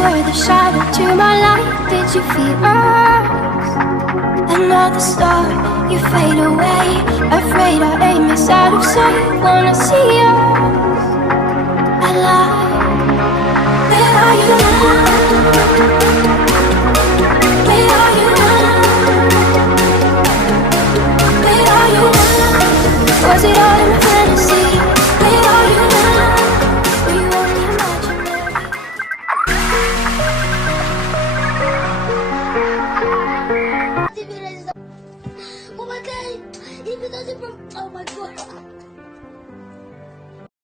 were the shadow to my light. Did you feel us? Another star, you fade away. Afraid our aim is out of sight. Wanna see us alive. Where are you now?